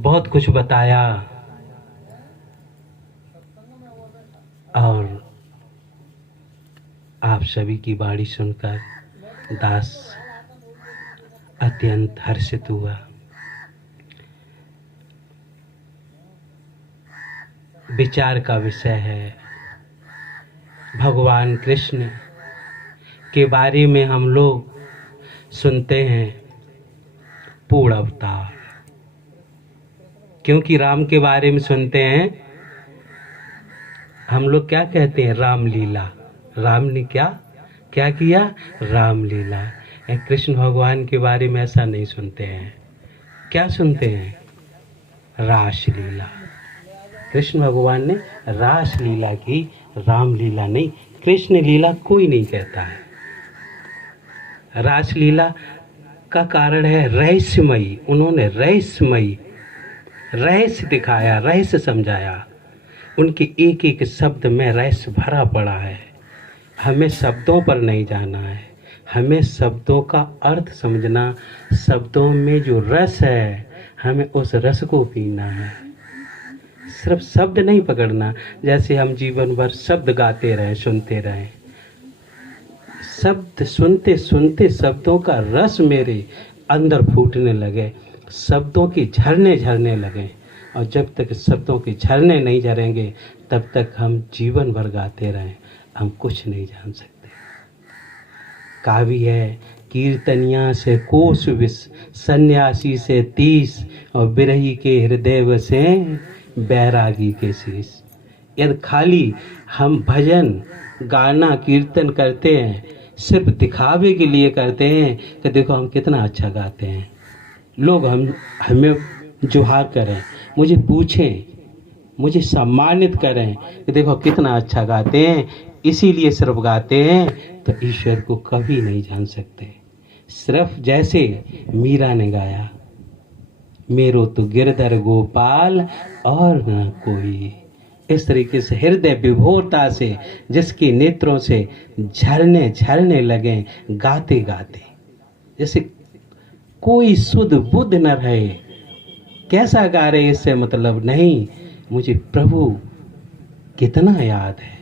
बहुत कुछ बताया और आप सभी की वाणी सुनकर दास अत्यंत हर्षित हुआ। विचार का विषय है भगवान कृष्ण के बारे में हम लोग सुनते हैं पूर्ण अवतार, क्योंकि राम के बारे में सुनते हैं हम लोग क्या कहते हैं, रामलीला। राम ने क्या क्या किया, रामलीला। कृष्ण भगवान के बारे में ऐसा नहीं सुनते हैं। क्या सुनते हैं, रासलीला। कृष्ण भगवान ने रासलीला की, रामलीला नहीं। कृष्ण लीला कोई नहीं कहता है। रासलीला का कारण है रहस्यमयी। उन्होंने रहस्यमयी रहस्य दिखाया, रहस्य समझाया। उनके एक एक शब्द में रहस्य भरा पड़ा है। हमें शब्दों पर नहीं जाना है, हमें शब्दों का अर्थ समझना, शब्दों में जो रस है हमें उस रस को पीना है। सिर्फ शब्द नहीं पकड़ना। जैसे हम जीवन भर शब्द गाते रहें, सुनते रहें, शब्द सुनते सुनते शब्दों का रस मेरे अंदर फूटने लगे, शब्दों की झरने झरने लगे। और जब तक शब्दों के झरने नहीं झरेंगे तब तक हम जीवन भर गाते रहें, हम कुछ नहीं जान सकते। काव्य है कीर्तनिया से कोस विष, सन्यासी से 30 और बिरही के हृदय से बैरागी के शीश। यदि खाली हम भजन गाना कीर्तन करते हैं, सिर्फ दिखावे के लिए करते हैं कि देखो हम कितना अच्छा गाते हैं, लोग हमें जुहार करें, मुझे पूछें, मुझे सम्मानित करें कि देखो कितना अच्छा गाते हैं, इसीलिए सिर्फ गाते हैं, तो ईश्वर को कभी नहीं जान सकते। सिर्फ जैसे मीरा ने गाया, मेरो तो गिरधर गोपाल और न कोई। इस तरीके से हृदय विभोरता से जिसके नेत्रों से झरने झरने लगे गाते गाते, जैसे कोई सुध बुध न रहे। कैसा गा रहे इससे मतलब नहीं, मुझे प्रभु कितना याद है।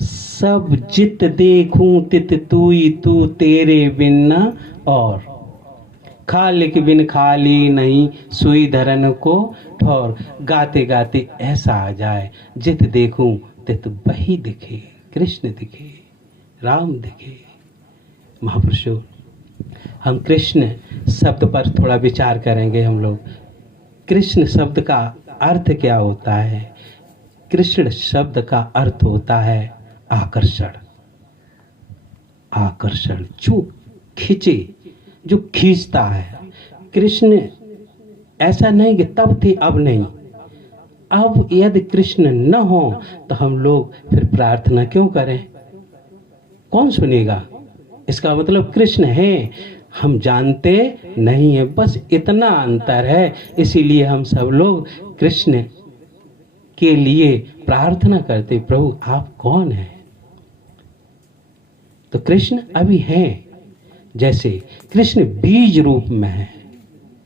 सब जित देखूं तित तूई तू, तेरे बिन न और खालिक बिन खाली नहीं, सुई धरन को ठौर। गाते गाते ऐसा आ जाए, जित देखूं तित वही दिखे, कृष्ण दिखे, राम दिखे। महापुरुषों, हम कृष्ण शब्द पर थोड़ा विचार करेंगे हम लोग। कृष्ण शब्द का अर्थ क्या होता है? कृष्ण शब्द का अर्थ होता है आकर्षण। आकर्षण जो खींचे, जो खींचता है। कृष्ण ऐसा नहीं कि तब थे अब नहीं। अब यदि कृष्ण न हो तो हम लोग फिर प्रार्थना क्यों करें? कौन सुनेगा? इसका मतलब कृष्ण है, हम जानते नहीं है, बस इतना अंतर है। इसीलिए हम सब लोग कृष्ण के लिए प्रार्थना करते, प्रभु आप कौन हैं? तो कृष्ण अभी हैं। जैसे कृष्ण बीज रूप में है।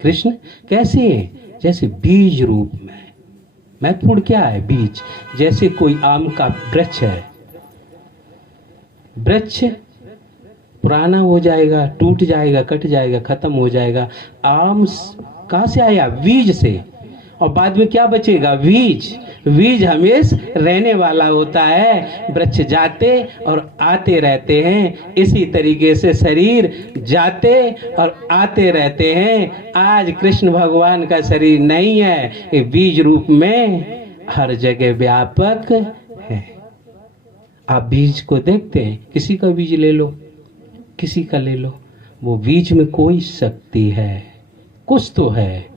कृष्ण कैसे है? जैसे बीज रूप में है। महत्वपूर्ण क्या है? बीज। जैसे कोई आम का वृक्ष है, वृक्ष पुराना हो जाएगा, टूट जाएगा, कट जाएगा, खत्म हो जाएगा। आम कहां से आया? बीज से। और बाद में क्या बचेगा? बीज। बीज हमेशा रहने वाला होता है। वृक्ष जाते और आते रहते हैं। इसी तरीके से शरीर जाते और आते रहते हैं। आज कृष्ण भगवान का शरीर नहीं है, ये बीज रूप में हर जगह व्यापक है। आप बीज को देखते हैं, किसी का बीज ले लो, किसी का ले लो, वो बीज में कोई शक्ति है, कुछ तो है।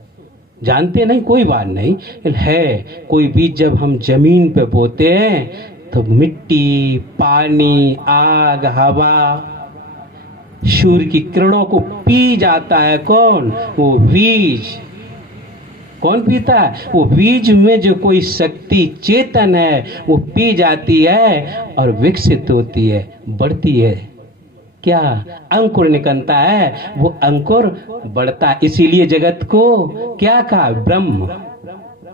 जानते नहीं, कोई बात नहीं है। कोई बीज जब हम जमीन पे बोते हैं तो मिट्टी, पानी, आग, हवा, सूर्य की किरणों को पी जाता है। कौन? वो बीज। कौन पीता है? वो बीज में जो कोई शक्ति चेतन है वो पी जाती है और विकसित होती है, बढ़ती है। क्या अंकुर निकलता है, वो अंकुर बढ़ता है। इसीलिए जगत को क्या कहा, ब्रह्म।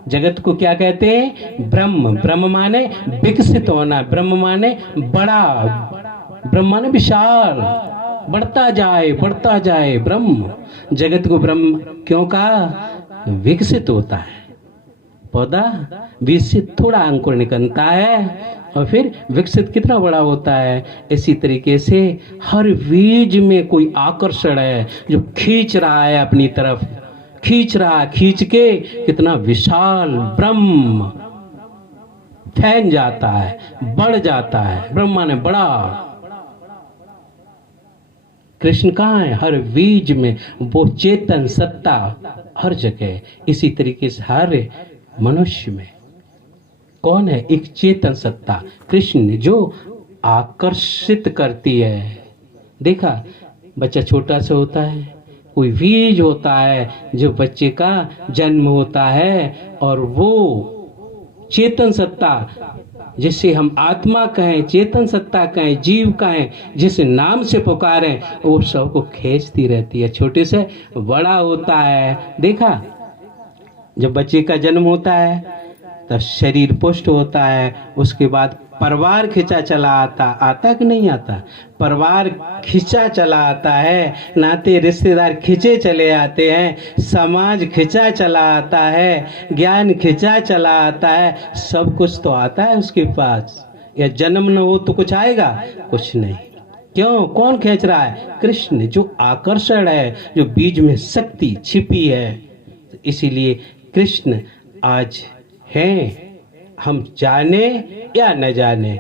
जगत को क्या कहते हैं, ब्रह्म। ब्रह्म माने विकसित होना, ब्रह्म माने बड़ा, ब्रह्म माने विशाल, बढ़ता जाए ब्रह्म। जगत को ब्रह्म क्यों कहा, विकसित होता है पौधा, विकसित थोड़ा अंकुर निकलता है और फिर विकसित कितना बड़ा होता है। इसी तरीके से हर बीज में कोई आकर्षण है जो खींच रहा है अपनी तरफ, खींच के कितना विशाल ब्रह्म फैल जाता है, बढ़ जाता है। ब्रह्मा ने बड़ा, कृष्ण कहाँ है, हर बीज में, वो चेतन सत्ता हर जगह। इसी तरीके से हर मनुष्य में कौन है, एक चेतन सत्ता कृष्ण, जो आकर्षित करती है। देखा, बच्चा छोटा सा होता है, कोई बीज होता है जो बच्चे का जन्म होता है, और वो चेतन सत्ता जिसे हम आत्मा कहें, चेतन सत्ता कहें, जीव कहें, जिस नाम से पुकारें, वो सबको खींचती रहती है। छोटे से बड़ा होता है। देखा, जब बच्चे का जन्म होता है तब शरीर पुष्ट होता है, उसके बाद परिवार खिंचा चला आता कि नहीं आता, परिवार खिंचा चला आता है, नाते रिश्तेदार खिंचे चले आते हैं, समाज खिंचा चला आता है, ज्ञान खिंचा चला आता है, सब कुछ तो आता है उसके पास। या जन्म न हो तो कुछ आएगा, कुछ नहीं। क्यों, कौन खींच रहा है, कृष्ण, जो आकर्षण है, जो बीज में शक्ति छिपी है। इसीलिए कृष्ण आज हैं, हम जाने या न जाने,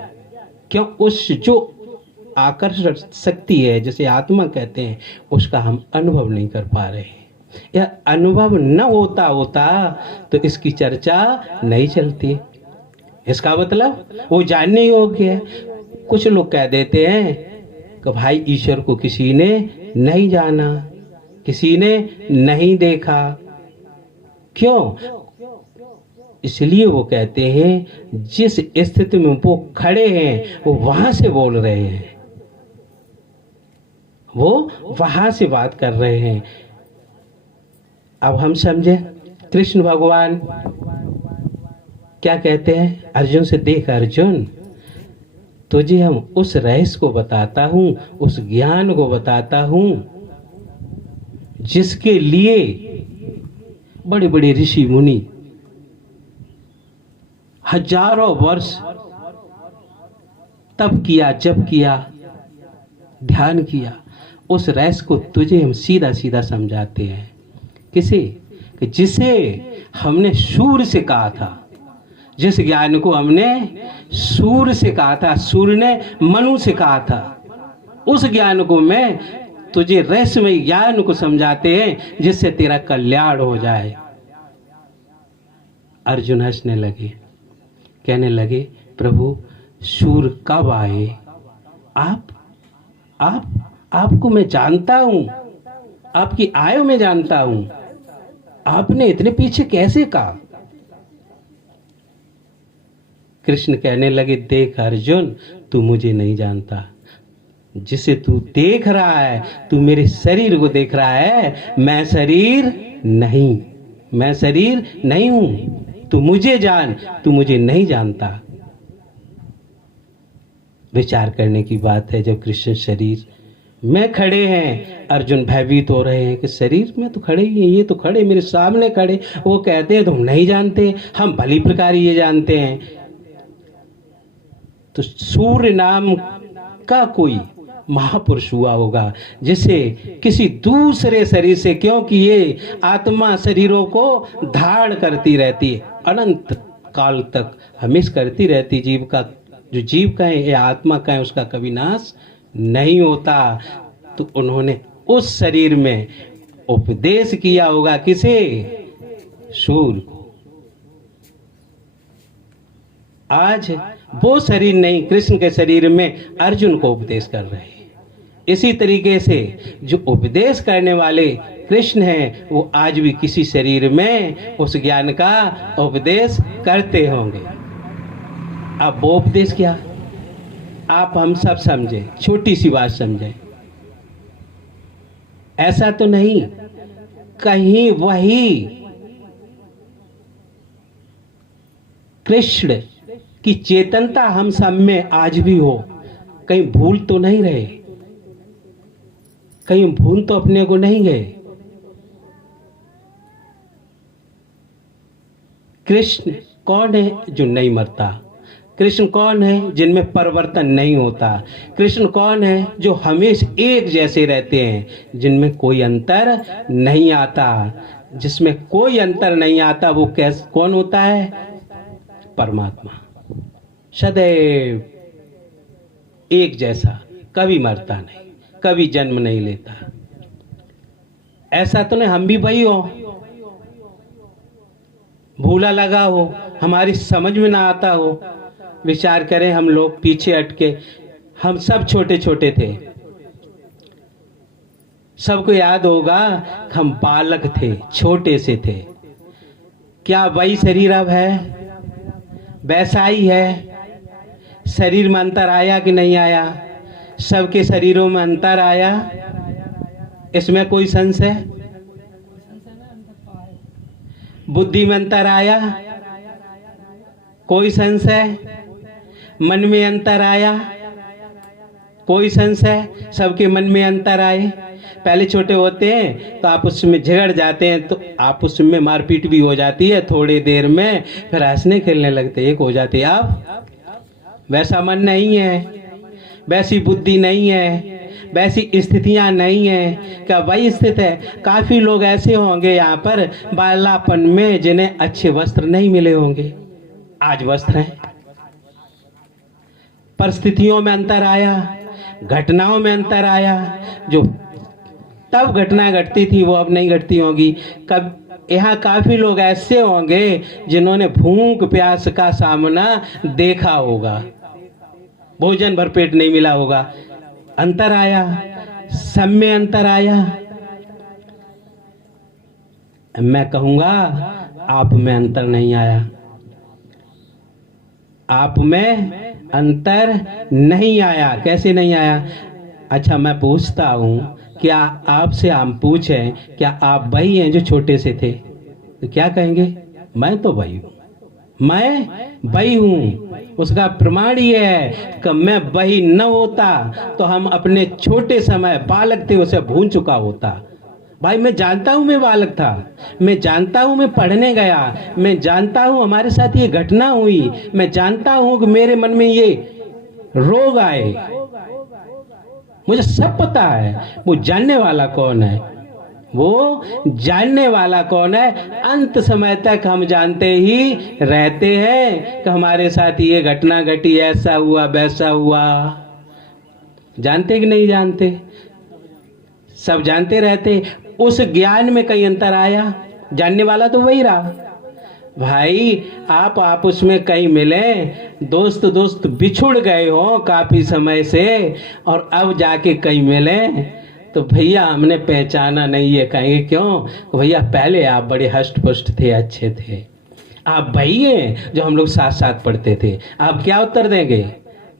क्यों, उस जो आकर्षण शक्ति है जिसे आत्मा कहते हैं, उसका हम अनुभव नहीं कर पा रहे। या अनुभव न होता तो इसकी चर्चा नहीं चलती। इसका मतलब वो जानने योग्य है। कुछ लोग कह देते हैं कि भाई ईश्वर को किसी ने नहीं जाना, किसी ने नहीं देखा। क्यों, इसलिए वो कहते हैं जिस स्थिति में वो खड़े हैं वो वहां से बोल रहे हैं, वो वहां से बात कर रहे हैं। अब हम समझे, कृष्ण भगवान क्या कहते हैं अर्जुन से, देख अर्जुन, तुझे हम उस रहस्य को बताता हूं, उस ज्ञान को बताता हूं जिसके लिए बड़े बड़े ऋषि मुनि हजारों वर्ष तप किया, जप किया, ध्यान किया। उस रहस्य को तुझे हम सीधा सीधा समझाते हैं। किसे, कि जिसे हमने सूर्य से कहा था, जिस ज्ञान को हमने सूर्य से कहा था, सूर्य ने मनु से कहा था, उस ज्ञान को मैं तुझे रहस्यमय ज्ञान को समझाते हैं जिससे तेरा कल्याण हो जाए। अर्जुन हंसने लगे, कहने लगे, प्रभु सूर्य कब आए? आपको मैं जानता हूं, आपकी आयु में जानता हूं, आपने इतने पीछे कैसे कहा? कृष्ण कहने लगे, देख अर्जुन, तू मुझे नहीं जानता, जिसे तू देख रहा है, तू मेरे शरीर को देख रहा है, मैं शरीर नहीं हूं। तू मुझे जान, तू मुझे नहीं जानता। विचार करने की बात है। जब कृष्ण शरीर में खड़े हैं, अर्जुन भयभीत हो रहे हैं कि शरीर में तो खड़े ही हैं, ये तो खड़े मेरे सामने खड़े, वो कहते हैं तुम नहीं जानते, हम भली प्रकार ये जानते हैं। तो सूर्य नाम का कोई महापुरुष हुआ होगा जिसे किसी दूसरे शरीर से, क्योंकि ये आत्मा शरीरों को धारण करती रहती है, अनंत काल तक हमेशा करती रहती। जीव का, जो जीव का है या आत्मा का है, उसका कभी नाश नहीं होता। तो उन्होंने उस शरीर में उपदेश किया होगा, किसे? सूर्य को। आज वो शरीर नहीं, कृष्ण के शरीर में अर्जुन को उपदेश कर रहे हैं। इसी तरीके से जो उपदेश करने वाले कृष्ण हैं, वो आज भी किसी शरीर में उस ज्ञान का उपदेश करते होंगे। अब वो उपदेश क्या, आप हम सब समझे, छोटी सी बात समझे। ऐसा तो नहीं कहीं वही कृष्ण की चेतनता हम सब में आज भी हो, कहीं भूल तो नहीं रहे, कहीं भूल तो अपने को नहीं गए। कृष्ण कौन है जो नहीं मरता? कृष्ण कौन है जिनमें परिवर्तन नहीं होता? कृष्ण कौन है जो हमेशा एक जैसे रहते हैं, जिनमें कोई अंतर नहीं आता? जिसमें कोई अंतर नहीं आता वो कौन होता है? परमात्मा। सदैव एक जैसा, कभी मरता नहीं, कभी जन्म नहीं लेता। ऐसा तो नहीं हम भी वही हो, भूला लगा हो, हमारी समझ में ना आता हो। विचार करें, हम लोग पीछे हटके, हम सब छोटे छोटे थे, सबको याद होगा हम बालक थे, छोटे से थे। क्या वही शरीर अब है? वैसा ही है। शरीर में अंतर आया कि नहीं आया? सबके शरीरों में अंतर आया, इसमें कोई संशय? बुद्धि में अंतर आया, कोई संशय? मन में अंतर आया, कोई संशय? सबके मन में अंतर आए। पहले छोटे होते हैं तो आपस में झगड़ जाते हैं, तो आपस में मारपीट भी हो जाती है, थोड़ी देर में फिर हंसने खेलने लगते, एक हो जाते। अब वैसा मन नहीं है, वैसी बुद्धि नहीं है, वैसी स्थितियां नहीं है। क्या वही स्थित है? काफी लोग ऐसे होंगे यहाँ पर बालापन में जिन्हें अच्छे वस्त्र नहीं मिले होंगे, आज वस्त्र हैं। परिस्थितियों में अंतर आया, घटनाओं में अंतर आया। जो तब घटना घटती थी वो अब नहीं घटती होंगी। कब यहाँ काफी लोग ऐसे होंगे जिन्होंने भूख प्यास का सामना देखा होगा, भोजन भरपेट नहीं मिला होगा। अंतर आया, सब में अंतर आया। मैं कहूंगा आप में अंतर नहीं आया, आप में अंतर नहीं आया। कैसे नहीं आया? अच्छा, मैं पूछता हूं, क्या आपसे हम पूछें क्या आप वही हैं जो छोटे से थे, तो क्या कहेंगे? मैं तो वही हूं, मैं वही हूं। उसका प्रमाण ये है कि मैं वही न होता तो हम अपने छोटे समय बालक थे उसे भूल चुका होता। भाई मैं जानता हूं मैं बालक था, मैं जानता हूं मैं पढ़ने गया, मैं जानता हूं हमारे साथ ये घटना हुई, मैं जानता हूं कि मेरे मन में ये रोग आए, मुझे सब पता है। वो जानने वाला कौन है? वो जानने वाला कौन है? अंत समय तक हम जानते ही रहते हैं कि हमारे साथ ये घटना घटी, ऐसा हुआ वैसा हुआ। जानते कि नहीं जानते? सब जानते रहते। उस ज्ञान में कहीं अंतर आया? जानने वाला तो वही रहा। भाई आप आपस में कहीं मिले, दोस्त दोस्त बिछुड़ गए हो काफी समय से और अब जाके कहीं मिले तो भैया हमने पहचाना नहीं है। कहेंगे क्यों? भैया पहले आप बड़े हष्ट पुष्ट थे, अच्छे थे। आप वही हैं जो हम लोग साथ साथ पढ़ते थे। आप क्या उत्तर देंगे?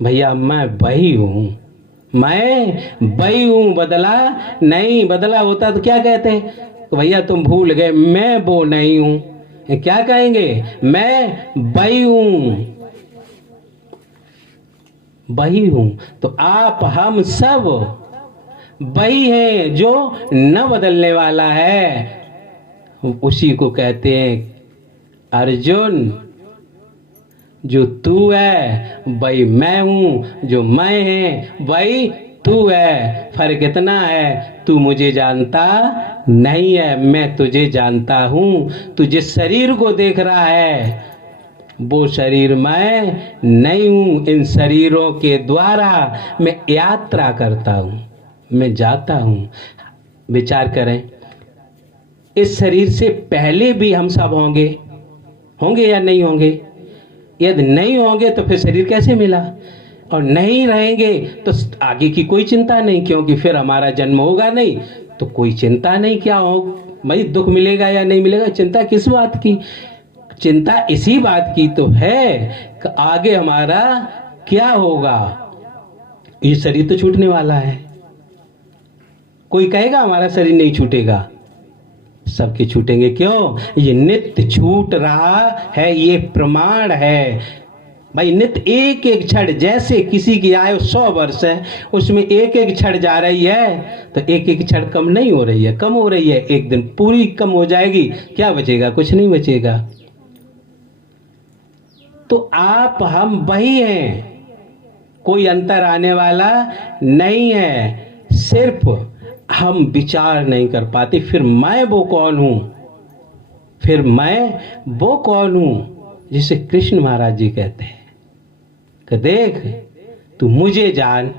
भैया मैं वही हूँ, मैं वही हूँ, बदला नहीं। बदला होता तो क्या कहते? भैया तुम भूल गए, मैं वो नहीं हूँ। क्या कहेंगे? मैं वही हूं, वही हूं। तो आप हम सब वही हैं जो न बदलने वाला है। उसी को कहते हैं अर्जुन, जो तू है वही मैं हूं, जो मैं है वही तू है। फर्क इतना है, तू मुझे जानता नहीं है, मैं तुझे जानता हूं। तू जिस शरीर को देख रहा है वो शरीर मैं नहीं हूं। इन शरीरों के द्वारा मैं यात्रा करता हूं, मैं जाता हूं। विचार करें, इस शरीर से पहले भी हम सब होंगे, होंगे या नहीं होंगे? यदि नहीं होंगे तो फिर शरीर कैसे मिला? और नहीं रहेंगे तो आगे की कोई चिंता नहीं, क्योंकि फिर हमारा जन्म होगा नहीं तो कोई चिंता नहीं। क्या हो भाई, दुख मिलेगा या नहीं मिलेगा? चिंता किस बात की? चिंता इसी बात की तो है कि आगे हमारा क्या होगा। ये शरीर तो छूटने वाला है, कोई कहेगा हमारा शरीर नहीं छूटेगा? सबके छूटेंगे। क्यों? ये नित्य छूट रहा है, ये प्रमाण है भाई। नित्य एक एक क्षण, जैसे किसी की आयु 100 वर्ष है, उसमें एक एक क्षण जा रही है, तो एक एक क्षण कम नहीं हो रही है, कम हो रही है। एक दिन पूरी कम हो जाएगी, क्या बचेगा? कुछ नहीं बचेगा। तो आप हम वही हैं, कोई अंतर आने वाला नहीं है। सिर्फ हम विचार नहीं कर पाते, फिर मैं वो कौन हूं? फिर मैं वो कौन हूं जिसे कृष्ण महाराज जी कहते हैं कि देख तू मुझे जान,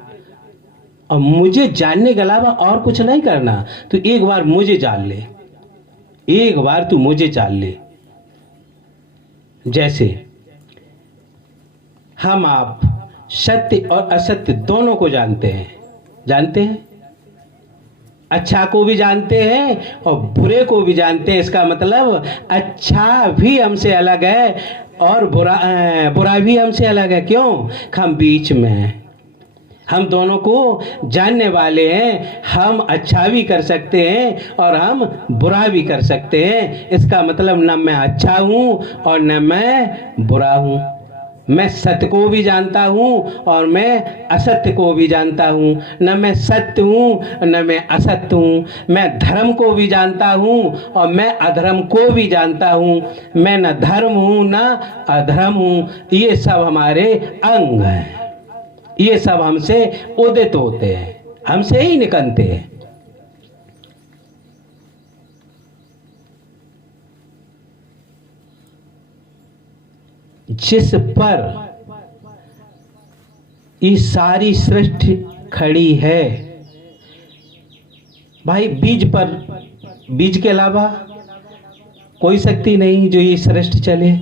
और मुझे जानने के अलावा और कुछ नहीं करना। तू एक बार मुझे जान ले, एक बार तू मुझे जान ले। जैसे हम आप सत्य और असत्य दोनों को जानते हैं, जानते हैं, अच्छा को भी जानते हैं और बुरे को भी जानते हैं। इसका मतलब अच्छा भी हमसे अलग है और बुरा भी हमसे अलग है। क्यों? हम बीच में हैं, हम दोनों को जानने वाले हैं। हम अच्छा भी कर सकते हैं और हम बुरा भी कर सकते हैं। इसका मतलब न मैं अच्छा हूं और न मैं बुरा हूं। मैं सत्य को भी जानता हूं और मैं असत्य को भी जानता हूं। न मैं सत्य हूं न मैं असत्य हूं। मैं धर्म को भी जानता हूं और मैं अधर्म को भी जानता हूं। मैं न धर्म हूं न अधर्म हूं। ये सब हमारे अंग हैं, ये सब हमसे उदित होते हैं, हमसे ही निकलते हैं। जिस पर ये सारी सृष्टि खड़ी है भाई, बीज पर, बीज के अलावा कोई शक्ति नहीं जो ये सृष्टि चले।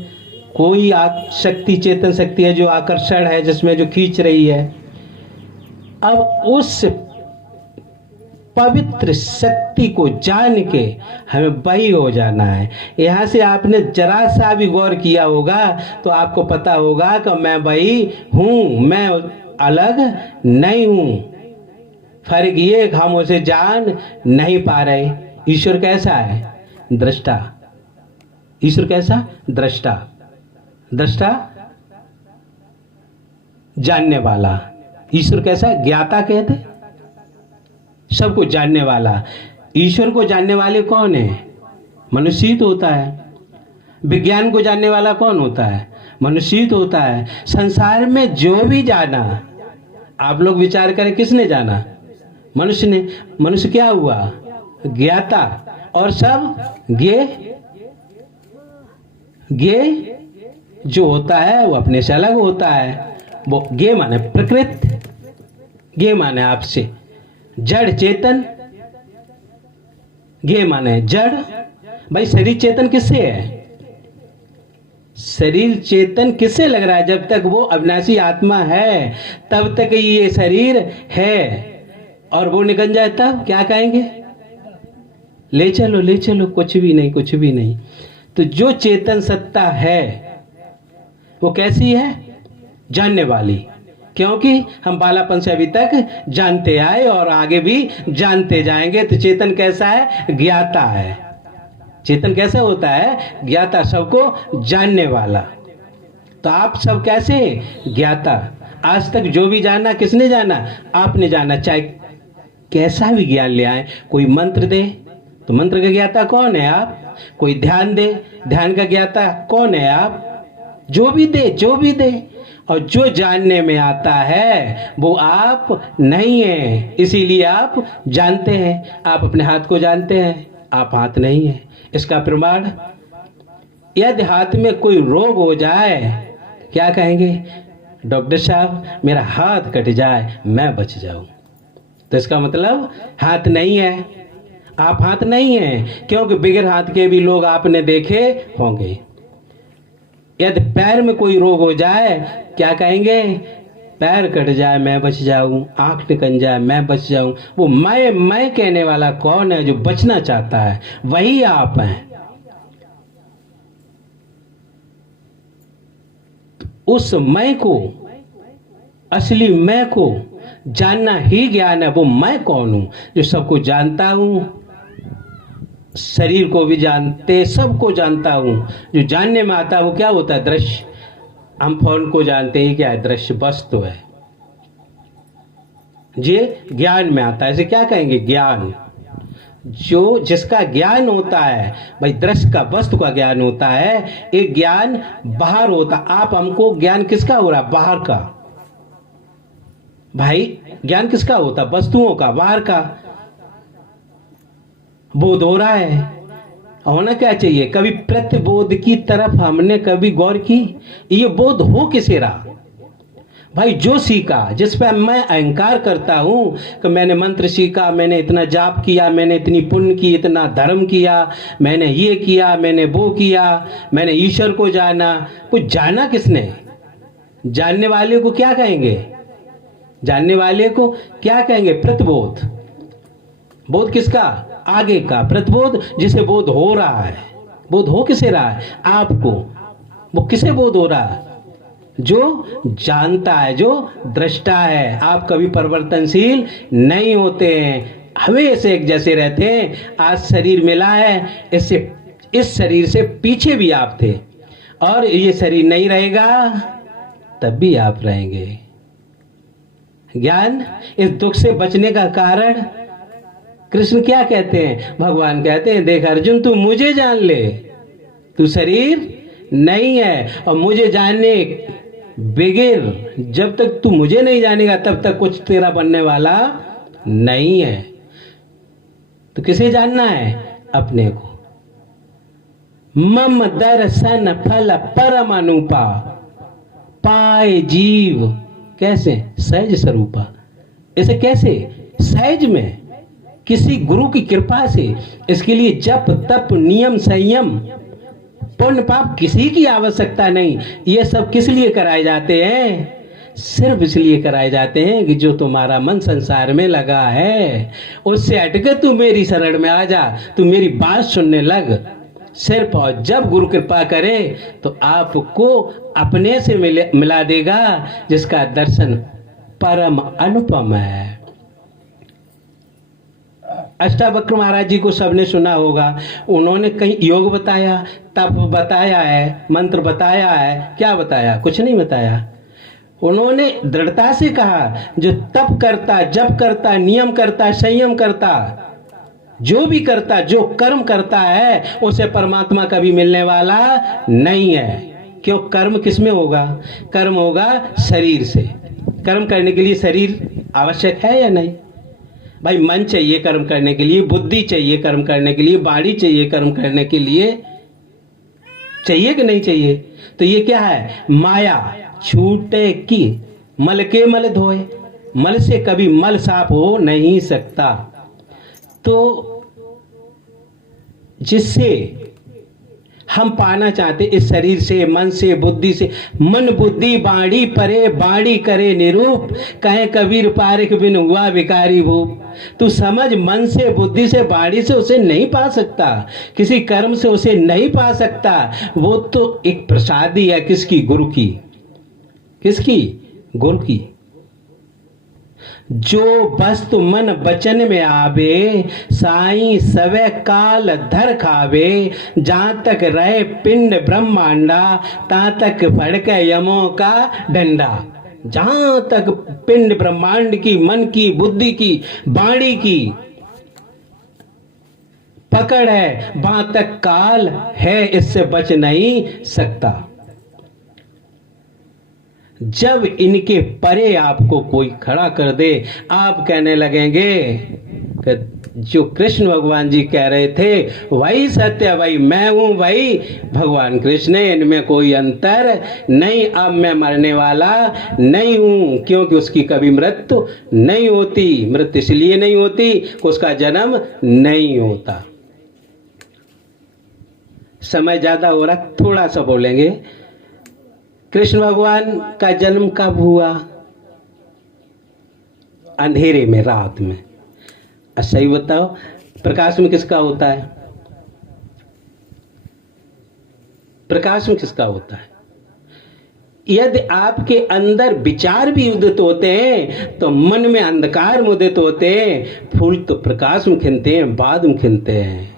कोई शक्ति, चेतन शक्ति है जो आकर्षण है, जिसमें जो खींच रही है। अब उस पवित्र शक्ति को जान के हमें वही हो जाना है। यहाँ से आपने जरा सा भी गौर किया होगा तो आपको पता होगा कि मैं वही हूँ, मैं अलग नहीं हूँ। फर्क ये हम उसे जान नहीं पा रहे। ईश्वर कैसा है? दृष्टा। ईश्वर कैसा? दृष्टा। दृष्टा जानने वाला। ईश्वर कैसा? ज्ञाता कहते, सब कुछ जानने वाला। ईश्वर को जानने वाले कौन है? मनुष्य ही तो होता है। विज्ञान को जानने वाला कौन होता है? मनुष्य ही तो होता है। संसार में जो भी जाना, आप लोग विचार करें, किसने जाना? मनुष्य ने। मनुष्य क्या हुआ? ज्ञाता। और सब ज्ञे जो होता है वो अपने से अलग होता है। वो ज्ञे माने प्रकृति, ज्ञे माने आपसे जड़ चेतन, ज्ञे माने जड़। भाई शरीर चेतन किससे है? शरीर चेतन किससे लग रहा है? जब तक वो अविनाशी आत्मा है तब तक ये शरीर है, और वो निकल जाए तब क्या कहेंगे? ले चलो, ले चलो, कुछ भी नहीं, कुछ भी नहीं। तो जो चेतन सत्ता है वो कैसी है? जानने वाली। क्योंकि हम बालापन से अभी तक जानते आए और आगे भी जानते जाएंगे। तो चेतन कैसा है? ज्ञाता है। चेतन कैसा होता है? ज्ञाता, सबको जानने वाला। तो आप सब कैसे? ज्ञाता। आज तक जो भी जाना, किसने जाना? आपने जाना। चाहे कैसा भी ज्ञान ले आए, कोई मंत्र दे तो मंत्र का ज्ञाता कौन है? आप। कोई ध्यान दे, ध्यान का ज्ञाता कौन है? आप। जो भी दे, जो भी दे, और जो जानने में आता है वो आप नहीं है, इसीलिए आप जानते हैं। आप अपने हाथ को जानते हैं, आप हाथ नहीं है। इसका प्रमाण, यदि हाथ में कोई रोग हो जाए क्या कहेंगे? डॉक्टर साहब मेरा हाथ कट जाए मैं बच जाऊं। तो इसका मतलब हाथ नहीं है, आप हाथ नहीं है। क्योंकि बगैर हाथ के भी लोग आपने देखे होंगे। यदि पैर में कोई रोग हो जाए क्या कहेंगे? पैर कट जाए मैं बच जाऊं, आंख निकल जाए मैं बच जाऊं। वो मैं कहने वाला कौन है? जो बचना चाहता है, वही आप हैं। उस मैं को, असली मैं को जानना ही ज्ञान है। वो मैं कौन हूँ जो सबको जानता हूँ, शरीर को भी जानते, सबको जानता हूँ। जो जानने में आता है वो क्या होता है? दृश्य। हम फोन को जानते ही क्या है? दृश्य वस्तु है। ये ज्ञान में आता है। इसे क्या कहेंगे? ज्ञान। जो जिसका ज्ञान होता है भाई, दृश्य का, वस्तु का ज्ञान होता है। एक ज्ञान बाहर होता। आप हमको ज्ञान किसका हो रहा? बाहर का। भाई ज्ञान किसका होता? वस्तुओं का, बाहर का। बोध हो रहा है। होना क्या चाहिए? कभी प्रतिबोध की तरफ हमने कभी गौर की? ये बोध हो किसे रहा? भाई जो सीखा, जिस पे मैं अहंकार करता हूं कि मैंने मंत्र सीखा, मैंने इतना जाप किया, मैंने इतनी पुण्य की, इतना धर्म किया, मैंने ये किया, मैंने वो किया, मैंने ईश्वर को जाना। कुछ जाना किसने? जानने वाले को क्या कहेंगे? जानने वाले को क्या कहेंगे? प्रतिबोध। बोध किसका? आगे का प्रतिबोध, जिसे बोध हो रहा है। बोध हो किसे रहा है? आपको। वो किसे बोध हो रहा है? जो जानता है, जो दृष्टा है। आप कभी परिवर्तनशील नहीं होते हैं, हमेशा एक जैसे रहते हैं। आज शरीर मिला है, इससे, इस शरीर से पीछे भी आप थे, और ये शरीर नहीं रहेगा तब भी आप रहेंगे। ज्ञान इस दुख से बचने का कारण। कृष्ण क्या कहते हैं? भगवान कहते हैं, देख अर्जुन, तू मुझे जान ले, तू शरीर नहीं है, और मुझे जानने बगैर, जब तक तू मुझे नहीं जानेगा तब तक कुछ तेरा बनने वाला नहीं है। तो किसे जानना है? अपने को। मम दर्शन फल परम अनुपा, पाए जीव कैसे? सहज स्वरूपा। इसे कैसे? सहज में, किसी गुरु की कृपा से। इसके लिए जप तप नियम संयम पुण्य पाप किसी की आवश्यकता नहीं। ये सब किस लिए कराए जाते हैं? सिर्फ इसलिए कराए जाते हैं कि जो तुम्हारा मन संसार में लगा है उससे हटकर तू मेरी शरण में आ जा, तू मेरी बात सुनने लग। सिर्फ, और जब गुरु कृपा करे तो आपको अपने से मिला देगा, जिसका दर्शन परम अनुपम है। अष्टावक्र महाराज जी को सबने सुना होगा। उन्होंने कहीं योग बताया, तप बताया है, मंत्र बताया है। क्या बताया? कुछ नहीं बताया। उन्होंने दृढ़ता से कहा, जो तप करता, जप करता, नियम करता, संयम करता, जो भी करता, जो कर्म करता है, उसे परमात्मा कभी मिलने वाला नहीं है। क्यों? कर्म किस में होगा? कर्म होगा शरीर से। कर्म करने के लिए शरीर आवश्यक है या नहीं? भाई मन चाहिए कर्म करने के लिए, बुद्धि चाहिए कर्म करने के लिए, वाणी चाहिए कर्म करने के लिए, चाहिए कि नहीं चाहिए? तो ये क्या है? माया छूटे की मल के मल धोए। मल से कभी मल साफ हो नहीं सकता। तो जिससे हम पाना चाहते इस शरीर से, मन से, बुद्धि से, मन बुद्धि बाणी परे, बाणी करे निरूप, कहे कबीर पारिक बिन हुआ विकारी भूप। तू समझ, मन से, बुद्धि से, बाणी से उसे नहीं पा सकता, किसी कर्म से उसे नहीं पा सकता। वो तो एक प्रसादी है। किसकी? गुरु की। किसकी? गुरु की। जो वस्तु मन वचन में आवे, साई सवे काल धर खावे। जहां तक रहे पिंड ब्रह्मांडा, ता तक फड़के यमों का डंडा। जहां तक पिंड ब्रह्मांड की, मन की, बुद्धि की, वाणी की पकड़ है, वहां तक काल है, इससे बच नहीं सकता। जब इनके परे आपको कोई खड़ा कर दे, आप कहने लगेंगे कि जो कृष्ण भगवान जी कह रहे थे वही सत्य, वही मैं हूं, वही भगवान कृष्ण है, इनमें कोई अंतर नहीं। अब मैं मरने वाला नहीं हूं, क्योंकि उसकी कभी मृत्यु नहीं होती। मृत्यु इसलिए नहीं होती कि उसका जन्म नहीं होता। समय ज्यादा हो रहा, थोड़ा सा बोलेंगे। कृष्ण भगवान का जन्म कब हुआ? अंधेरे में, रात में। सही बताओ, प्रकाश में किसका होता है? प्रकाश में किसका होता है? यदि आपके अंदर विचार भी उदित होते हैं तो मन में अंधकार में उदित होते हैं। फूल तो प्रकाश में खिलते हैं, बाद में खिलते हैं।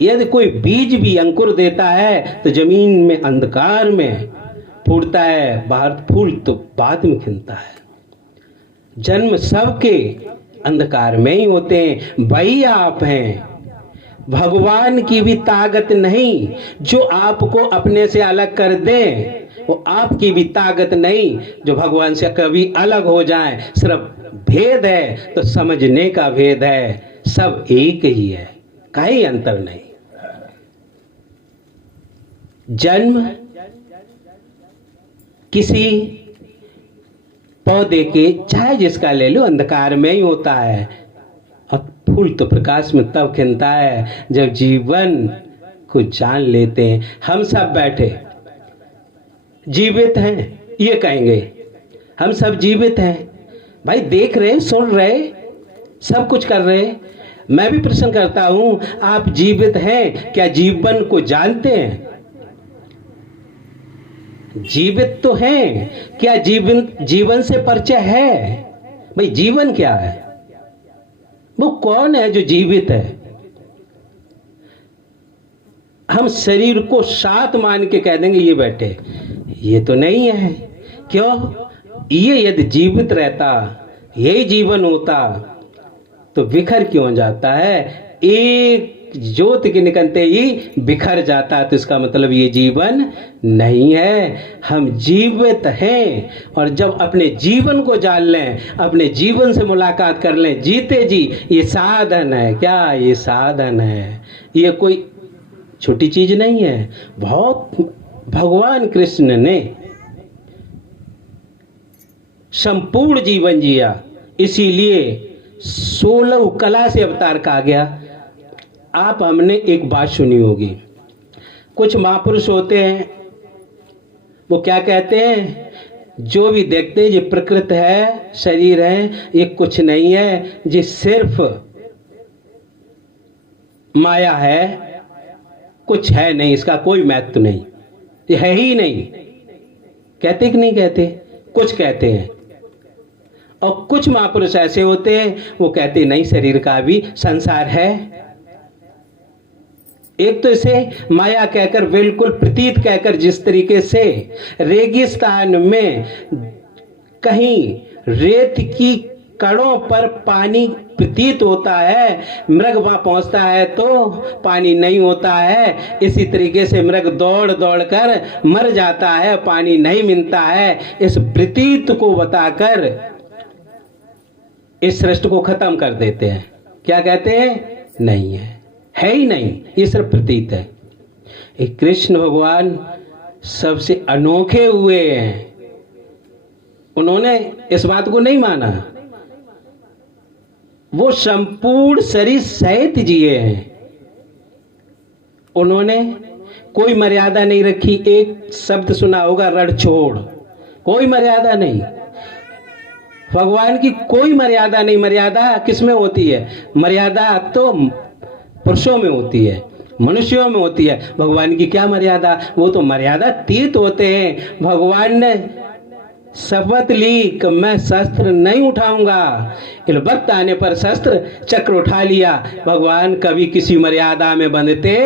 यदि कोई बीज भी अंकुर देता है तो जमीन में अंधकार में फूटता है, बाहर फूल तो बाद में खिलता है। जन्म सबके अंधकार में ही होते हैं, वही आप हैं। भगवान की भी ताकत नहीं जो आपको अपने से अलग कर दे, वो आपकी भी ताकत नहीं जो भगवान से कभी अलग हो जाए। सिर्फ भेद है तो समझने का भेद है, सब एक ही है, कहीं अंतर नहीं। जन्म किसी पौधे के चाहे जिसका ले लो अंधकार में ही होता है, अब फूल तो प्रकाश में तब खिलता है जब जीवन को जान लेते हैं। हम सब बैठे जीवित हैं, ये कहेंगे हम सब जीवित हैं भाई, देख रहे, सुन रहे, सब कुछ कर रहे। मैं भी प्रश्न करता हूं, आप जीवित हैं, क्या जीवन को जानते हैं? जीवित तो हैं, क्या जीवन से परिचय है? भाई जीवन क्या है? वो कौन है जो जीवित है? हम शरीर को साथ मान के कह देंगे ये बैठे, ये तो नहीं है। क्यों? ये यदि जीवित रहता, यही जीवन होता, तो बिखर क्यों जाता है? एक ज्योत के निकलते ही बिखर जाता है, तो इसका मतलब ये जीवन नहीं है। हम जीवित हैं, और जब अपने जीवन को जान लें, अपने जीवन से मुलाकात कर लें, जीते जी, ये साधन है। क्या ये साधन है? ये कोई छोटी चीज नहीं है। बहुत भगवान कृष्ण ने संपूर्ण जीवन जिया, इसीलिए 16 कला से अवतार कहा गया। आप हमने एक बात सुनी होगी, कुछ महापुरुष होते हैं, वो क्या कहते हैं? जो भी देखते हैं ये प्रकृत है, शरीर है, ये कुछ नहीं है, ये सिर्फ माया है, कुछ है नहीं, इसका कोई महत्व नहीं, ये है ही नहीं। कहते कि नहीं कहते? कुछ कहते हैं। और कुछ महापुरुष ऐसे होते हैं, वो कहते नहीं, शरीर का भी संसार है। एक तो इसे माया कहकर, बिल्कुल प्रतीत कहकर, जिस तरीके से रेगिस्तान में कहीं रेत की कणों पर पानी प्रतीत होता है, मृग वहां पहुंचता है तो पानी नहीं होता है, इसी तरीके से मृग दौड़ दौड़ कर मर जाता है, पानी नहीं मिलता है। इस प्रतीत को बताकर इस सृष्टि को खत्म कर देते हैं। क्या कहते हैं? नहीं है ही नहीं, ये सिर्फ प्रतीत है। एक कृष्ण भगवान सबसे अनोखे हुए हैं, उन्होंने इस बात को नहीं माना। वो संपूर्ण शरीर सहित जिए हैं, उन्होंने कोई मर्यादा नहीं रखी। एक शब्द सुना होगा, रण छोड़, कोई मर्यादा नहीं। भगवान की कोई मर्यादा नहीं। मर्यादा किस में होती है? मर्यादा तो पुरुषों में होती है, मनुष्यों में होती है। भगवान की क्या मर्यादा? वो तो मर्यादा तीत होते हैं। भगवान ने शपथ ली कि मैं शस्त्र नहीं उठाऊंगा, इस वक्त आने पर शस्त्र चक्र उठा लिया। भगवान कभी किसी मर्यादा में बंधते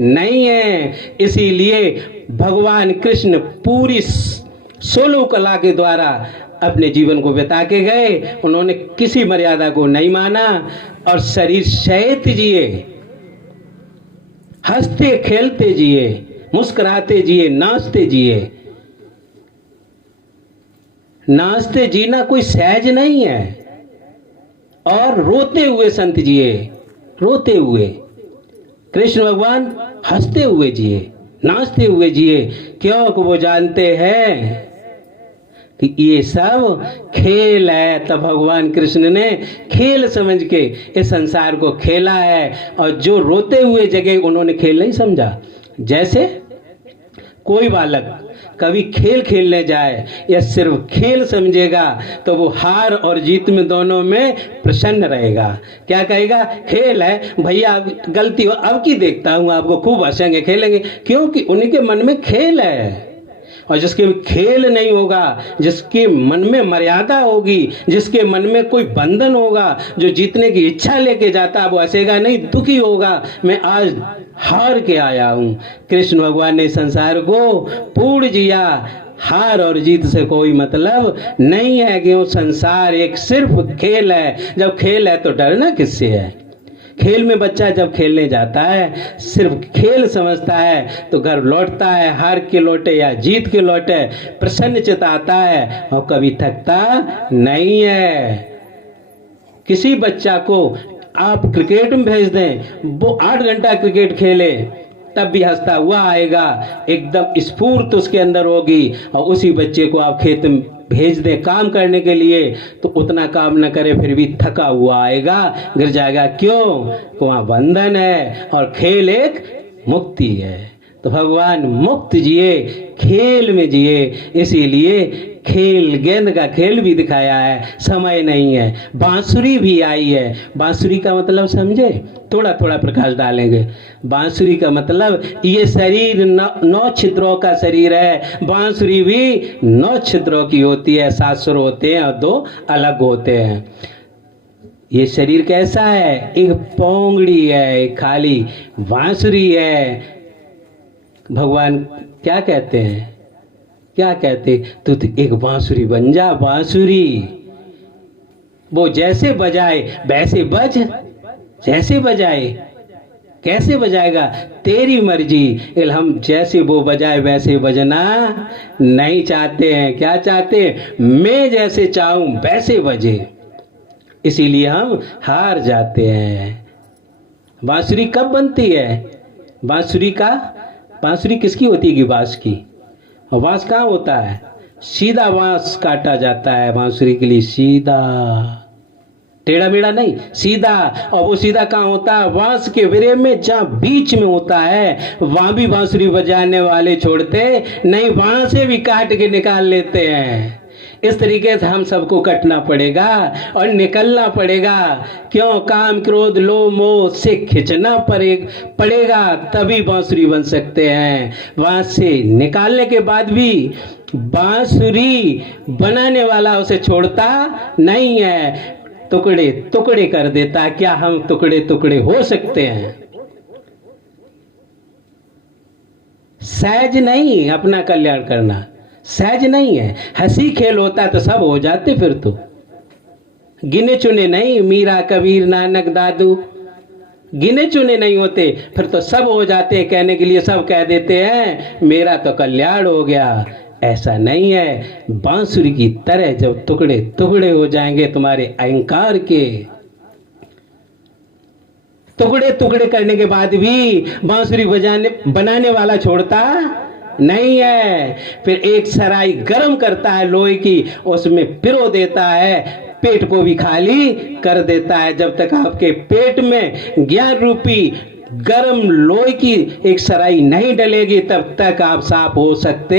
नहीं है। इसीलिए भगवान कृष्ण पूरी 16 कला के द्वारा अपने जीवन को बिता के गए। उन्होंने किसी मर्यादा को नहीं माना और शरीर सहित जिए, हंसते खेलते जिए, मुस्कुराते जिए, नाचते जिए। नाचते जीना कोई सहज नहीं है। और रोते हुए संत जिए, रोते हुए। कृष्ण भगवान हंसते हुए जिए, नाचते हुए जिए। क्योंकि वो जानते हैं कि ये सब खेल है। तब भगवान कृष्ण ने खेल समझ के इस संसार को खेला है। और जो रोते हुए जगह उन्होंने खेल नहीं समझा। जैसे कोई बालक कभी खेल खेलने जाए या सिर्फ खेल समझेगा तो वो हार और जीत में दोनों में प्रसन्न रहेगा। क्या कहेगा? खेल है भैया, गलती हो अब की देखता हूं, आपको खूब हंसेंगे, खेलेंगे। क्योंकि उनके मन में खेल है। और जिसके खेल नहीं होगा, जिसके मन में मर्यादा होगी, जिसके मन में कोई बंधन होगा, जो जीतने की इच्छा लेके जाता वो हंसेगा नहीं, दुखी होगा। मैं आज हार के आया हूँ। कृष्ण भगवान ने संसार को पूर्ण जिया। हार और जीत से कोई मतलब नहीं है, क्यों संसार एक सिर्फ खेल है। जब खेल है तो डरना किससे है? खेल में बच्चा जब खेलने जाता है सिर्फ खेल समझता है तो घर लौटता है, हार के लौटे या जीत के लौटे, प्रसन्नचित्त आता है और कभी थकता नहीं है। किसी बच्चा को आप क्रिकेट में भेज दें, वो 8 घंटा क्रिकेट खेले तब भी हंसता हुआ आएगा, एकदम स्फूर्ति उसके अंदर होगी। और उसी बच्चे को आप खेत में भेज दें काम करने के लिए तो उतना काम न करे फिर भी थका हुआ आएगा, गिर जाएगा। क्यों? वहां बंधन है और खेल एक मुक्ति है। तो भगवान मुक्त जिए, खेल में जिए, इसीलिए खेल, गेंद का खेल भी दिखाया है। समय नहीं है, बांसुरी भी आई है। बांसुरी का मतलब समझे? थोड़ा थोड़ा प्रकाश डालेंगे। बांसुरी का मतलब ये शरीर 9 छिद्रों का शरीर है। बांसुरी भी 9 छिद्रों की होती है, 7 सुर होते हैं और 2 अलग होते हैं। ये शरीर कैसा है? एक पोंगड़ी है, एक खाली बांसुरी है। भगवान क्या कहते हैं? क्या कहते? तू तो एक बांसुरी बन जा। बांसुरी वो जैसे बजाए वैसे बज, जैसे बजाए। कैसे बजाएगा? तेरी मर्जी। हम जैसे वो बजाए वैसे बजना नहीं चाहते हैं। क्या चाहते हैं? मैं जैसे चाहूं वैसे बजे, इसीलिए हम हार जाते हैं। बांसुरी कब बनती है? बांसुरी किसकी होती है? बांस की। और बांस कहाँ होता है? सीधा बांस काटा जाता है बांसुरी के लिए, सीधा, टेढ़ा मेढ़ा नहीं, सीधा। और वो सीधा कहाँ होता है? बांस के विरे में, जहाँ बीच में होता है। वहां भी बांसुरी बजाने वाले छोड़ते नहीं, वहां से भी काट के निकाल लेते हैं। इस तरीके से हम सबको कटना पड़ेगा और निकलना पड़ेगा। क्यों? काम, क्रोध, लोभ, मोह से खिंचना पड़ेगा, तभी बांसुरी बन सकते हैं। वहां से निकालने के बाद भी बांसुरी बनाने वाला उसे छोड़ता नहीं है, टुकड़े टुकड़े कर देता। क्या हम टुकड़े टुकड़े हो सकते हैं? सहज नहीं अपना कल्याण करना, सहज नहीं है। हंसी खेल होता तो सब हो जाते। फिर तो गिने चुने नहीं, मीरा, कबीर, नानक, दादू गिने चुने नहीं होते, फिर तो सब हो जाते। कहने के लिए सब कह देते हैं मेरा तो कल्याण हो गया। ऐसा नहीं है। बांसुरी की तरह जब टुकड़े टुकड़े हो जाएंगे तुम्हारे अहंकार के, टुकड़े टुकड़े करने के बाद भी बांसुरी बनाने वाला छोड़ता नहीं है। फिर एक सराई गरम करता है लोहे की, उसमें पिरो देता है, पेट को भी खाली कर देता है। जब तक आपके पेट में ज्ञान रूपी गरम लोहे की एक सराई नहीं डलेगी तब तक आप साफ हो सकते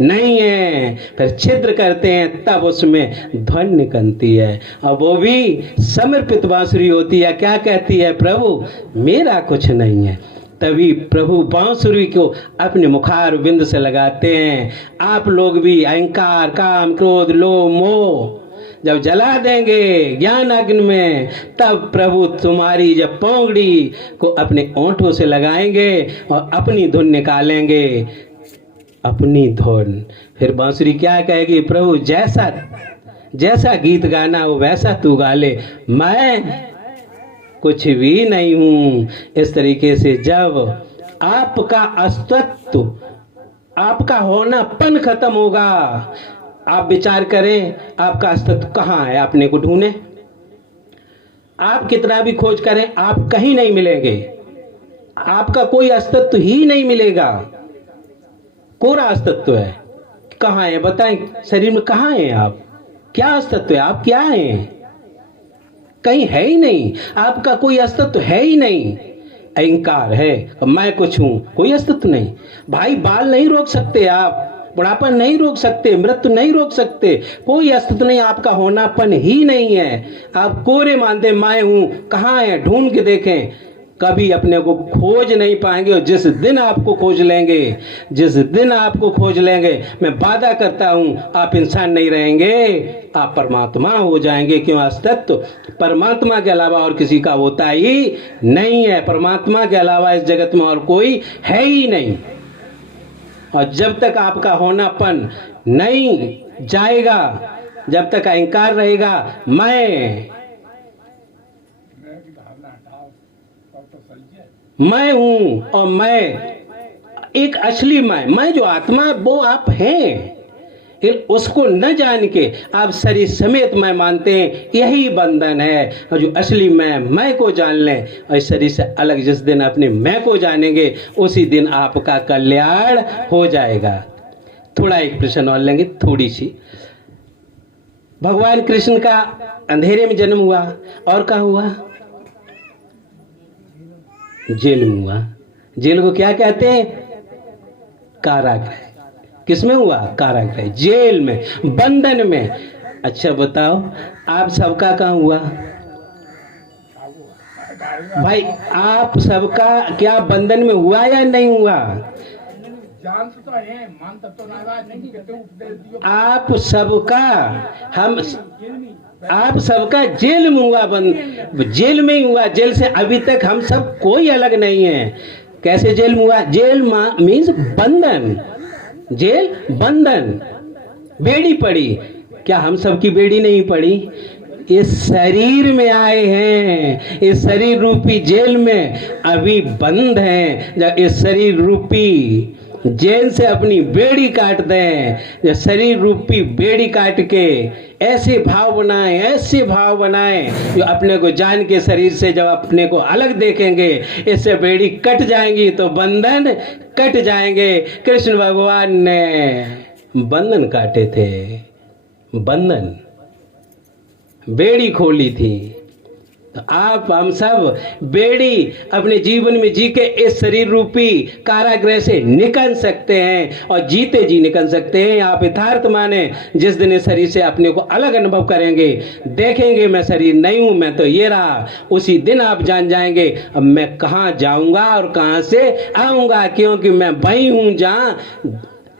नहीं है। फिर छिद्र करते हैं तब उसमें ध्वनि निकलती है, और वो भी समर्पित बांसुरी होती है। क्या कहती है? प्रभु मेरा कुछ नहीं है। तभी प्रभु बांसुरी को अपने मुखार बिंद से लगाते हैं। आप लोग भी अहंकार, काम, क्रोध, लोभ, मोह जब जला देंगे ज्ञान अग्नि में, तब प्रभु तुम्हारी जब पोंगड़ी को अपने ओंठों से लगाएंगे और अपनी धुन निकालेंगे, अपनी धुन। फिर बांसुरी क्या कहेगी? प्रभु जैसा गीत गाना हो वैसा तू गा ले, मैं कुछ भी नहीं हूं। इस तरीके से जब आपका अस्तित्व, आपका होनापन खत्म होगा, आप विचार करें आपका अस्तित्व कहाँ है, अपने को ढूंढे। आप कितना भी खोज करें आप कहीं नहीं मिलेंगे, आपका कोई अस्तित्व ही नहीं मिलेगा। कोरा अस्तित्व है। कहाँ है बताएं? शरीर में कहाँ है आप? क्या अस्तित्व है? आप क्या हैं? कहीं है ही नहीं। आपका कोई अस्तित्व है ही नहीं। अहंकार है, मैं कुछ हूं, कोई अस्तित्व नहीं। भाई बाल नहीं रोक सकते आप, बुढ़ापा नहीं रोक सकते, मृत्यु नहीं रोक सकते, कोई अस्तित्व नहीं। आपका होनापन ही नहीं है। आप कोरे मानते मैं हूं, कहाँ है? ढूंढ के देखें। कभी अपने को खोज नहीं पाएंगे। और जिस दिन आपको खोज लेंगे, जिस दिन आपको खोज लेंगे, मैं वादा करता हूं आप इंसान नहीं रहेंगे, आप परमात्मा हो जाएंगे। क्यों? अस्तित्व परमात्मा के अलावा और किसी का होता ही नहीं है। परमात्मा के अलावा इस जगत में और कोई है ही नहीं। और जब तक आपका होनापन नहीं जाएगा, जब तक अहंकार रहेगा, मैं हूं और मैं एक असली मैं जो आत्मा है वो आप हैं, उसको न जान के आप शरीर समेत मैं मानते हैं, यही बंधन है। और जो असली मैं को जान लें और इस शरीर से अलग जिस दिन अपने मैं को जानेंगे, उसी दिन आपका कल्याण हो जाएगा। थोड़ा एक प्रश्न और लेंगे, थोड़ी सी। भगवान कृष्ण का अंधेरे में जन्म हुआ और कहाँ हुआ? जेल में हुआ। जेल को क्या कहते हैं? कारागृह। किसमें हुआ? कारागृह, जेल में, बंधन में। अच्छा बताओ, आप सबका कहाँ हुआ? भाई आप सबका क्या बंधन में हुआ या नहीं हुआ? तो है, मानता तो नहीं। आप सबका आप सबका जेल में हुआ, जेल में ही हुआ। जेल से अभी तक हम सब कोई अलग नहीं है। कैसे जेल में हुआ? जेल मीन्स बंधन, जेल बंधन, बेड़ी पड़ी। क्या हम सबकी बेड़ी नहीं पड़ी? इस शरीर में आए हैं, इस शरीर रूपी जेल में अभी बंद हैं। जब इस शरीर रूपी जेल से अपनी बेड़ी काट दें, जब शरीर रूपी बेड़ी काट के ऐसे भाव बनाएं, ऐसे भाव बनाएं जो अपने को जान के शरीर से जब अपने को अलग देखेंगे, इससे बेड़ी कट जाएंगी तो बंधन कट जाएंगे। कृष्ण भगवान ने बंधन काटे थे, बंधन, बेड़ी खोली थी। तो आप हम सब बेड़ी अपने जीवन में जी के इस शरीर रूपी कारागृह से निकल सकते हैं और जीते जी निकल सकते हैं। आप यथार्थ माने, जिस दिन इस शरीर से अपने को अलग अनुभव करेंगे, देखेंगे मैं शरीर नहीं हूं, मैं तो ये रहा, उसी दिन आप जान जाएंगे अब मैं कहाँ जाऊंगा और कहाँ से आऊंगा। क्योंकि मैं वही हूं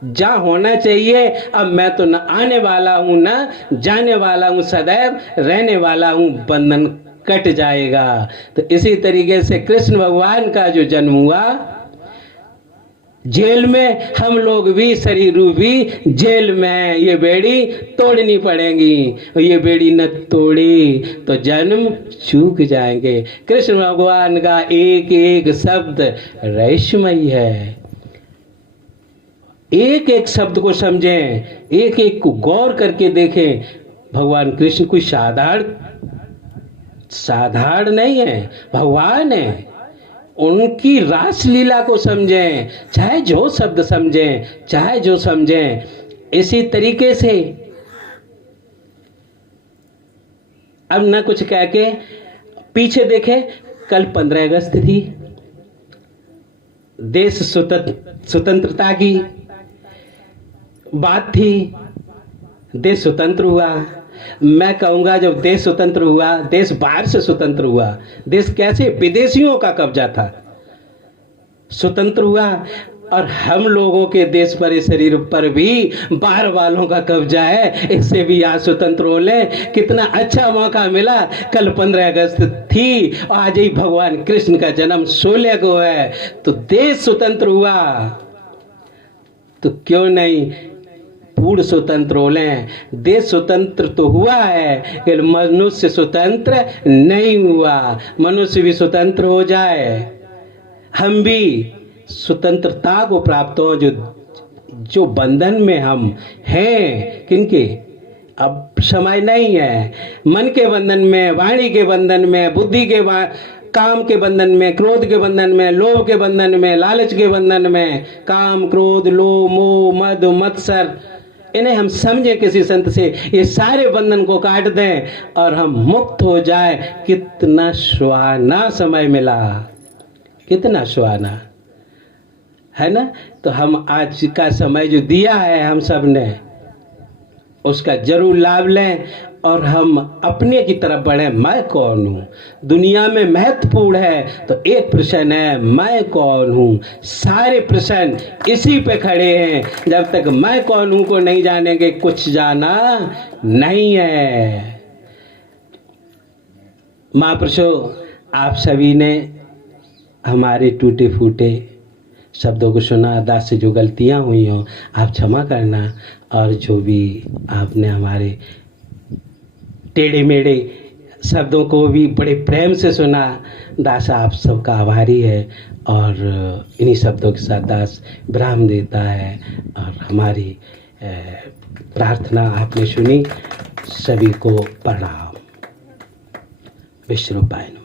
जहाँ होना चाहिए। अब मैं तो न आने वाला हूं न जाने वाला हूं, सदैव रहने वाला हूं। बंधन कट जाएगा। तो इसी तरीके से कृष्ण भगवान का जो जन्म हुआ जेल में, हम लोग भी शरीर रूपी जेल में, ये बेड़ी तोड़नी पड़ेगी। और ये बेड़ी न तोड़ी तो जन्म चूक जाएंगे। कृष्ण भगवान का एक एक शब्द रहस्यमयी है। एक एक शब्द को समझें, एक एक को गौर करके देखें। भगवान कृष्ण कोई साधारण नहीं है, भगवान है। उनकी रासलीला को समझें, चाहे जो शब्द समझें, चाहे जो समझें। इसी तरीके से अब न कुछ कह के पीछे देखें। कल 15 अगस्त थी, देश स्वतंत्रता की बात थी, देश स्वतंत्र हुआ। मैं कहूंगा जब देश स्वतंत्र हुआ, देश बाहर से स्वतंत्र हुआ। देश कैसे? विदेशियों का कब्जा था, स्वतंत्र हुआ। और हम लोगों के देश पर, इस शरीर पर भी बाहर वालों का कब्जा है। इससे भी आज स्वतंत्र हो ले। कितना अच्छा मौका मिला। कल 15 अगस्त थी, आज ही भगवान कृष्ण का जन्म 16 को है, तो देश स्वतंत्र हुआ। तो क्यों नहीं पूर्ण स्वतंत्र हो लें? देश स्वतंत्र तो हुआ है, लेकिन मनुष्य स्वतंत्र नहीं हुआ। मनुष्य भी स्वतंत्र हो जाए, हम भी स्वतंत्रता को प्राप्त हो। जो बंधन में हम हैं, किनके? अब समय नहीं है। मन के बंधन में, वाणी के बंधन में, बुद्धि के काम के बंधन में, क्रोध के बंधन में, लोभ के बंधन में, लालच के बंधन में। काम, क्रोध, लोभ, मोह, मद, मत्सर, इन्हें हम समझें किसी संत से, ये सारे बंधन को काट दें और हम मुक्त हो जाए। कितना सुहाना समय मिला, कितना सुहाना है ना। तो हम आज का समय जो दिया है हम सब ने, उसका जरूर लाभ लें और हम अपने की तरफ बढ़े, मैं कौन हूँ। दुनिया में महत्वपूर्ण है तो एक प्रश्न है, मैं कौन हूँ। सारे प्रश्न इसी पे खड़े हैं। जब तक मैं कौन हूँ को नहीं जानेंगे, कुछ जाना नहीं है। महापुरुषों, आप सभी ने हमारे टूटे फूटे शब्दों को सुना। दास से जो गलतियाँ हुई हों आप क्षमा करना, और जो भी आपने हमारे टेढ़े मेढ़े शब्दों को भी बड़े प्रेम से सुना, दास आप सबका आभारी है। और इन्हीं शब्दों के साथ दास विराम देता है। और हमारी प्रार्थना आपने सुनी, सभी को प्रणाम। विश्व रूपाय।